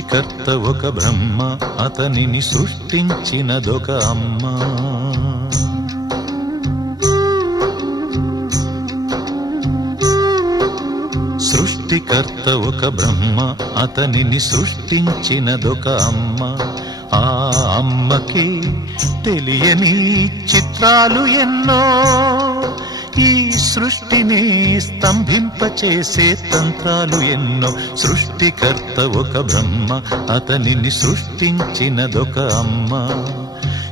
సృష్టికర్త ఒక బ్రహ్మ, అతనిని సృష్టించినదొక అమ్మ. సృష్టికర్త ఒక బ్రహ్మ, అతనిని సృష్టించినదొక అమ్మ. ఆ అమ్మకి తెలియని చిత్రాలు ఎన్నో, ఈ సృష్టిని స్తంభింపచేసే తంత్రాలు ఎన్నో. సృష్టికర్త ఒక బ్రహ్మ, అతనిని సృష్టించినదొక అమ్మ.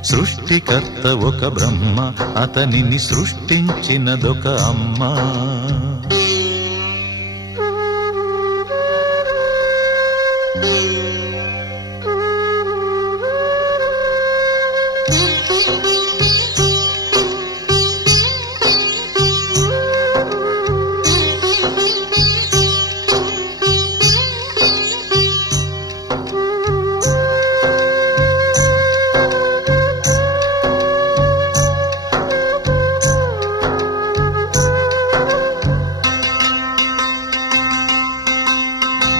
సృష్టికర్త ఒక బ్రహ్మ, అతనిని సృష్టించినదొక అమ్మ.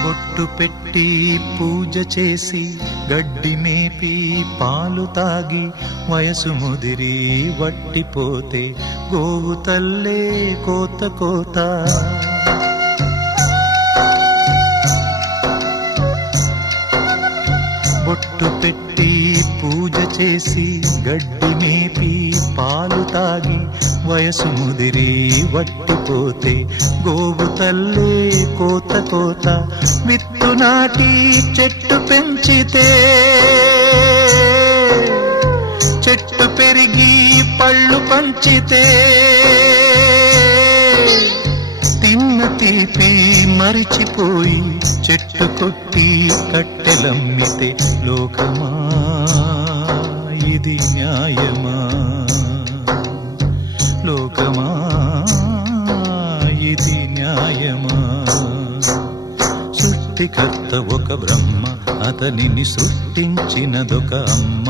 బొట్టు పెట్టి పూజ చేసి గడ్డి మేపి పాలు తాగి వయసు ముదిరి వట్టిపోతే గోవు తల్లే కోత కోత. బొట్టు పెట్టి పూజ చేసి గడ్డి మేపి పాలు తాగి వయసు ముదిరి వట్టిపోతే గోవు తల్లే కోత కోత. విత్తు నాటి చెట్టు పెంచితే చెట్టు పెరిగి పళ్ళు పంచితే తిన్న తీపి మరిచిపోయి చెట్టు కొట్టి కట్టెలమ్మితే లోకమా ఇది న్యాయమా? లోకమా ఇది న్యాయమా? సృష్టికర్త ఒక బ్రహ్మ, అతనిని సృష్టించినదొక అమ్మ.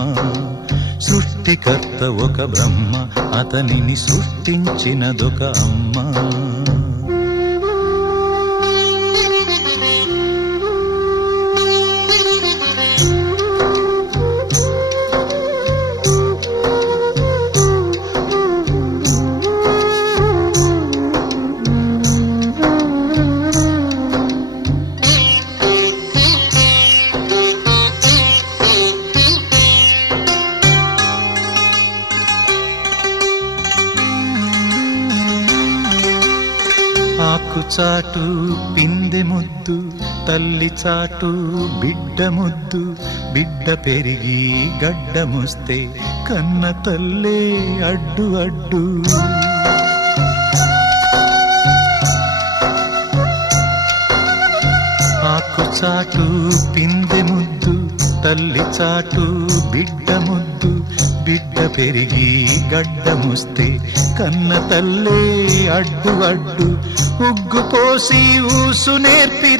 సృష్టికర్త ఒక బ్రహ్మ, అతనిని సృష్టించినదొక అమ్మ. ఆకు చాటు పిందె ముద్దు, తల్లి చాటు బిడ్డ ముద్దు. బిడ్డ పెరిగి గడ్డముస్తే కన్న తల్లే అడ్డు అడ్డు. ఆకు చాటు పిందె ముద్దు, తల్లి చాటు బిడ్డ ముద్దు. బిడ్డ పెరిగి గడ్డముస్తే కన్న తల్లే అడ్డు అడ్డు. ఉగ్గు పోసి ఊసు నేర్పి